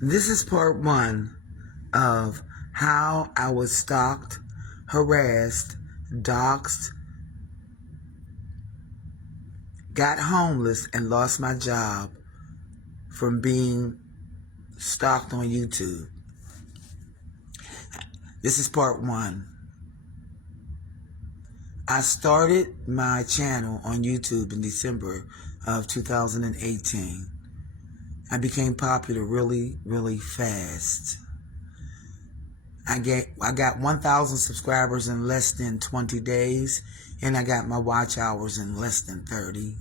This is part one of how I was stalked, harassed, doxxed, got homeless, and lost my job from being stalked on YouTube. This is part one. I started my channel on YouTube in December of 2018. I became popular really, really fast. I got 1,000 subscribers in less than 20 days, and I got my watch hours in less than 30.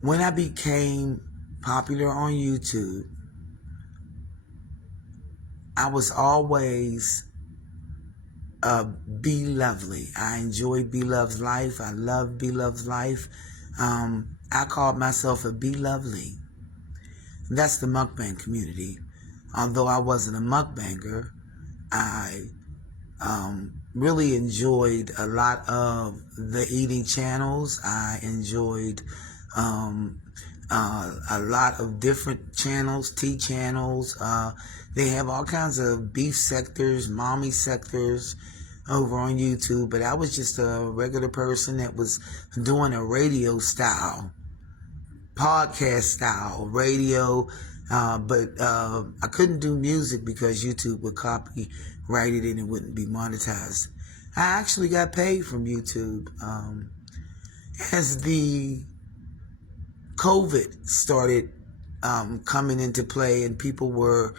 When I became popular on YouTube, I was always Be Lovely. I enjoyed Be Love's life. I love Be Love's life. I called myself a Be Lovely. That's the mukbang community. Although I wasn't a mukbanger, I really enjoyed a lot of the eating channels. I enjoyed a lot of different channels, tea channels. They have all kinds of beef sectors, mommy sectors over on YouTube. But I was just a regular person that was doing a radio style, podcast style radio. But I couldn't do music because YouTube would copyright it and it wouldn't be monetized. I actually got paid from YouTube. As the COVID started coming into play and people were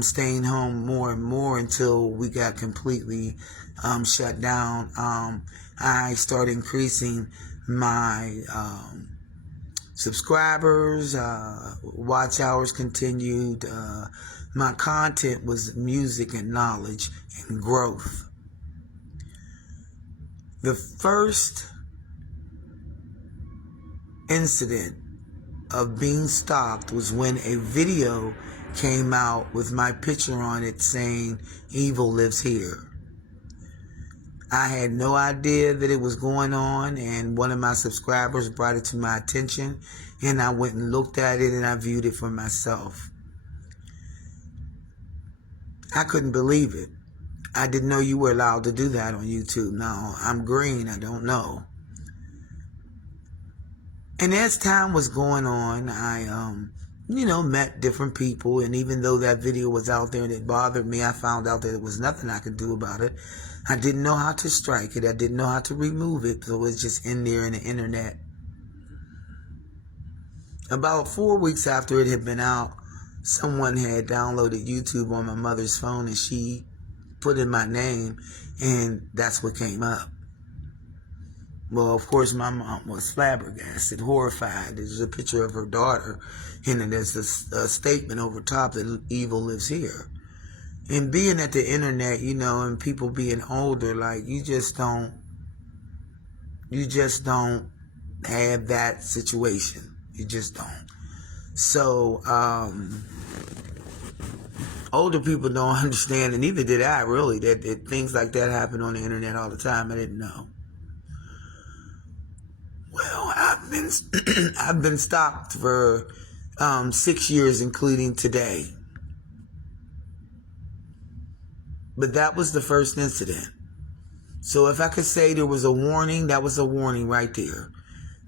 staying home more and more until we got completely shut down, I started increasing my subscribers, watch hours continued. My content was music and knowledge and growth. The first incident of being stalked was when a video came out with my picture on it saying, "Evil lives here." I had no idea that it was going on, and one of my subscribers brought it to my attention, and I went and looked at it and I viewed it for myself. I couldn't believe it. I didn't know you were allowed to do that on YouTube. Now, I'm green, I don't know. And as time was going on, I met different people, and even though that video was out there and it bothered me, I found out that there was nothing I could do about it. I didn't know how to strike it. I didn't know how to remove it, so it was just in there in the internet. About 4 weeks after it had been out, someone had downloaded YouTube on my mother's phone, and she put in my name, and that's what came up. Well, of course, my mom was flabbergasted, horrified. There's a picture of her daughter, and then there's a statement over top that evil lives here. And being at the internet, and people being older, like, you just don't have that situation. You just don't. So, older people don't understand, and neither did I, really, that things like that happen on the internet all the time. I didn't know. Well, I've been stalked for 6 years, including today. But that was the first incident. So if I could say there was a warning, that was a warning right there,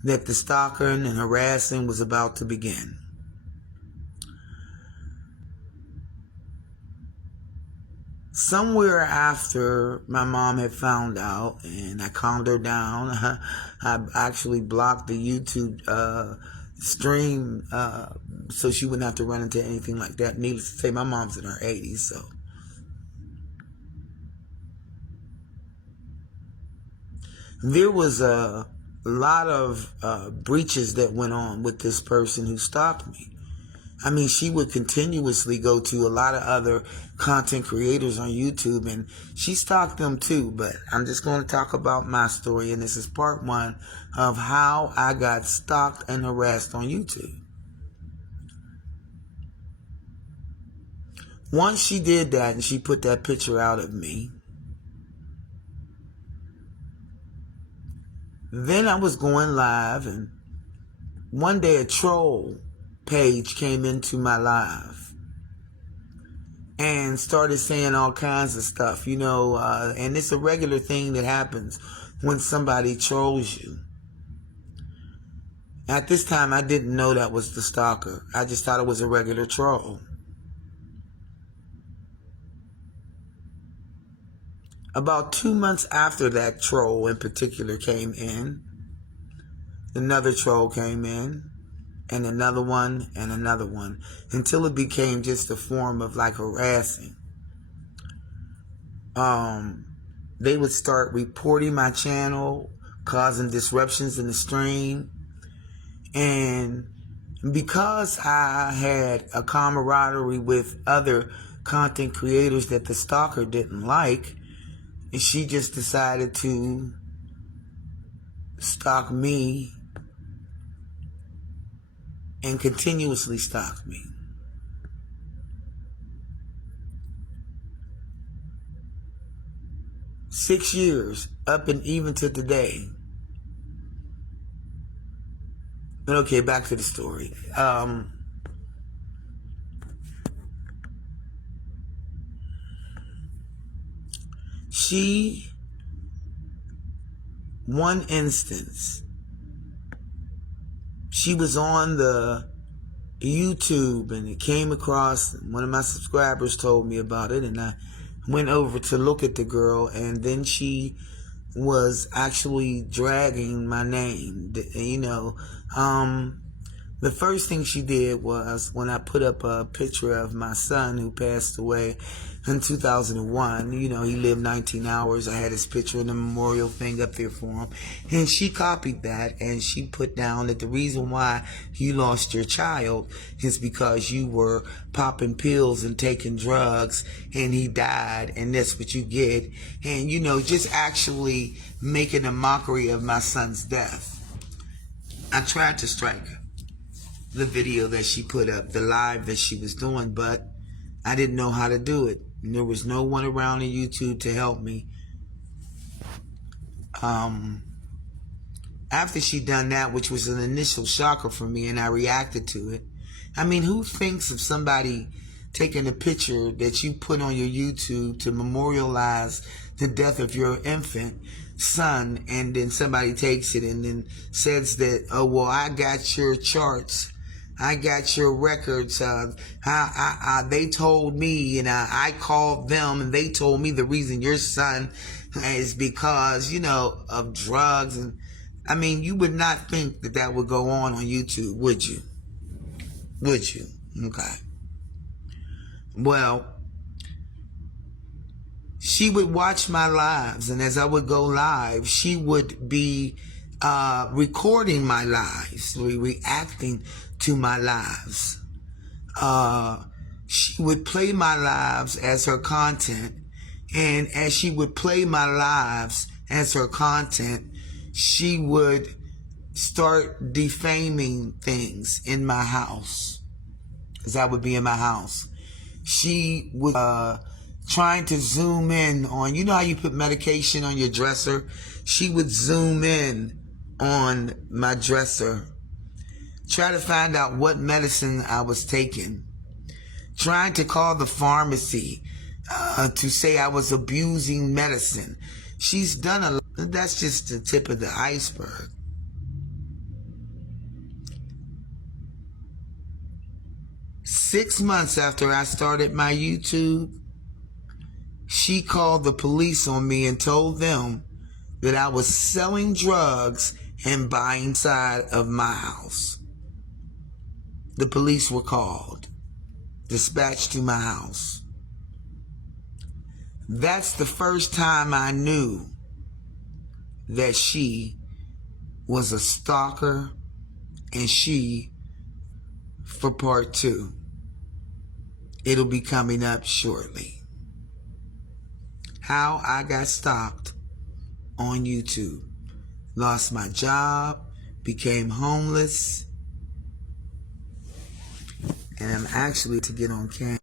that the stalking and harassing was about to begin. Somewhere after my mom had found out, and I calmed her down, I actually blocked the YouTube stream so she wouldn't have to run into anything like that. Needless to say, my mom's in her 80s, so. There was a lot of breaches that went on with this person who stalked me. I mean, she would continuously go to a lot of other content creators on YouTube, and she stalked them too. But I'm just going to talk about my story, and this is part one of how I got stalked and harassed on YouTube. Once she did that and she put that picture out of me, then I was going live, and one day a troll page came into my live and started saying all kinds of stuff, and it's a regular thing that happens when somebody trolls you. At this time, I didn't know that was the stalker. I just thought it was a regular troll. About 2 months after that troll in particular came in, another troll came in, and another one, until it became just a form of like harassing. They would start reporting my channel, causing disruptions in the stream. And because I had a camaraderie with other content creators that the stalker didn't like, she just decided to stalk me and continuously stalk me. Six years, up and even to today. But okay, back to the story. One instance, she was on the YouTube and it came across, one of my subscribers told me about it, and I went over to look at the girl, and then she was actually dragging my name. The first thing she did was when I put up a picture of my son who passed away in 2001. He lived 19 hours. I had his picture in the memorial thing up there for him. And she copied that and she put down that the reason why you lost your child is because you were popping pills and taking drugs and he died, and that's what you get. And, just actually making a mockery of my son's death. I tried to strike her. The video that she put up, the live that she was doing, but I didn't know how to do it. And there was no one around on YouTube to help me. After she done that, which was an initial shocker for me, and I reacted to it. I mean, who thinks of somebody taking a picture that you put on your YouTube to memorialize the death of your infant son, and then somebody takes it and then says that, oh, well, I got your charts, I got your records, they told me, and I called them, and they told me the reason your son is because, of drugs. And I mean, you would not think that that would go on YouTube, would you? Would you? Okay. Well, she would watch my lives, and as I would go live, she would be recording my lives, reacting to my lives. She would play my lives as her content, and as she would play my lives as her content, she would start defaming things in my house, because I would be in my house. She would trying to zoom in on, how you put medication on your dresser? She would zoom in on my dresser, try to find out what medicine I was taking, trying to call the pharmacy to say I was abusing medicine. She's done a lot. That's just the tip of the iceberg. Six months after I started my YouTube, she called the police on me and told them that I was selling drugs and buying inside of my house. The police were called, dispatched to my house. That's the first time I knew that she was a stalker, and she, for part 2, it'll be coming up shortly. How I got stalked on YouTube. Lost my job, became homeless, and I'm actually to get on camera.